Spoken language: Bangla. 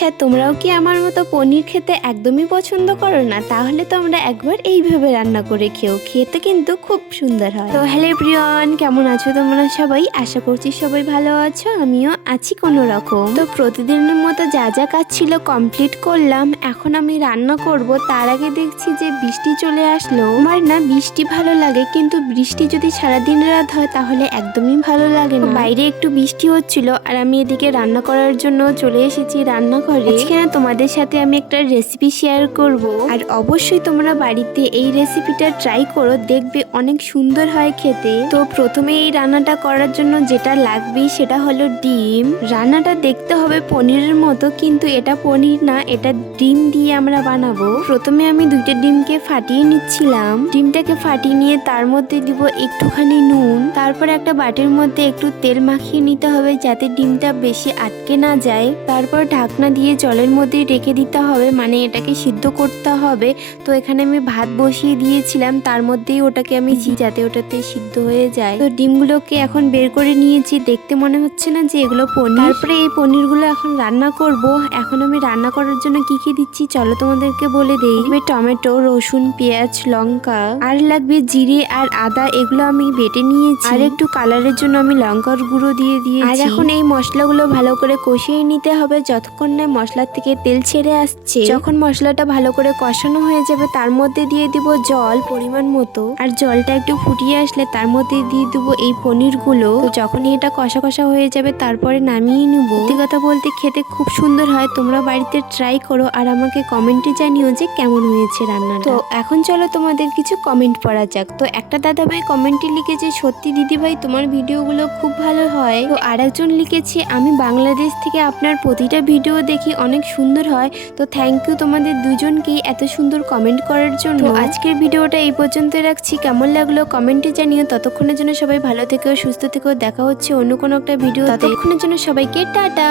আচ্ছা, তোমরাও কি আমার মতো পনির খেতে একদমই পছন্দ করো না? তাহলে তোমরা একবার এইভাবে রান্না করে খেও, খেতে কিন্তু খুব সুন্দর হয়। তো হ্যালো এভরিওয়ান, কেমন আছো তোমরা সবাই? আশা করছি সবাই ভালো আছো, আমিও আছি কোনো রকম। তো প্রতিদিনের মতো যা যা কাজ ছিল কমপ্লিট করলাম, এখন আমি রান্না করব। তার আগে দেখছি যে বৃষ্টি চলে আসলো। আমার না বৃষ্টি ভালো লাগে, কিন্তু বৃষ্টি যদি সারাদিন রাত হয় তাহলে একদমই ভালো লাগে না। বাইরে একটু বৃষ্টি হচ্ছিল আর আমি এদিকে রান্না করার জন্য চলে এসেছি রান্নাঘরে। আজকে না তোমাদের সাথে আমি একটা রেসিপি শেয়ার করব, আর অবশ্যই তোমরা বাড়িতে এই রেসিপিটা ট্রাই করো, দেখবে অনেক সুন্দর হয় খেতে। তো প্রথমে এই রান্নাটা করার জন্য যেটা লাগবে সেটা হলো ডিম। রান্নাটা দেখতে হবে পনিরের মতো, কিন্তু এটা পনির না, এটা ডিম দিয়ে আমরা বানাবো। প্রথমে আমি দুইটা ডিমকে ফাটিয়ে নিচ্ছিলাম। ডিমটাকে ফাটিয়ে নিয়ে তার মধ্যে দিব একটুখানি নুন, তারপরে একটা বাটির মধ্যে একটু তেল মাখিয়ে নিতে হবে যাতে ডিমটা বেশি আটকে না যায়। তারপর ঢাকনা দিয়ে জলের মধ্যে রেখে দিতে হবে, মানে এটাকে সিদ্ধ করতে হবে। তো এখানে আমি ভাত বসিয়ে দিয়েছিলাম, তার মধ্যেই ওটাকে আমি যাতে ওটাতে সিদ্ধ হয়ে যায়। তো ডিমগুলোকে এখন বের করে নিয়েছি, দেখতে মনে হচ্ছে না যে এগুলো পনির। তারপরে এই পনিরগুলো এখন রান্না করব। এখন আমি রান্না করার জন্য কি কি দিচ্ছি চলো তোমাদেরকে বলে দেই। টমেটো, রসুন, পেঁয়াজ, লঙ্কা, আর লাগবে জিরে আর আদা, এগুলো আমি বেটে নিয়েছি। আর একটু কালারের জন্য আমি লঙ্কার গুঁড়ো দিয়ে দিয়েছি। আর এখন এই মশলাগুলো ভালো করে কষিয়ে নিতে হবে যতক্ষণ না মশলার থেকে তেল ছেড়ে আসছে। যখন মশলাটা ভালো করে কষানো হয়ে যাবে তার মধ্যে দিয়ে দিব জল পরিমাণ মতো, আর জলটা একটু ফুটিয়ে আসলে তার মধ্যে দিয়ে দিব এই পনিরগুলো। যখন এটা কষা কষা হয়ে যাবে তারপরে নামিয়ে নিব। সত্যি কথা বলতে খেতে খুব সুন্দর হয়, তোমরা বাড়িতে ট্রাই করো আর আমাকে কমেন্টে জানিও যে কেমন হয়েছে রান্নাটা। তো এখন চলো তোমাদের কিছু কমেন্ট পড়া যাক। তো একটা দাদাভাই কমেন্টে লিখেছে, সত্যি দিদিভাই তোমার ভিডিওগুলো খুব ভালো হয়। তো আরেকজন লিখেছে, আমি বাংলাদেশ থেকে আপনার প্রতিটা ভিডিও দেখি, অনেক সুন্দর হয়। তো থ্যাংক ইউ তোমাদের দুজনকেই এত সুন্দর কমেন্ট করার জন্য। আজকের ভিডিওটা এই পর্যন্ত রাখছি, কেমন লাগলো কমেন্টে জানিও। ততক্ষণের জন্য সবাই ভালো থেকো, সুস্থ থেকো, দেখা হচ্ছে অন্য কোনো একটা ভিডিও। ততক্ষণের জন্য সবাইকে টাটা।